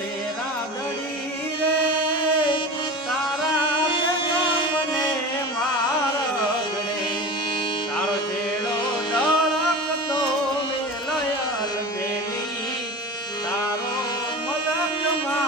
રે રાગડી રે તારા સે જો મને મારગડે સારો છેલો તારા તો મેલાયા લબેલી તારું હોલકમા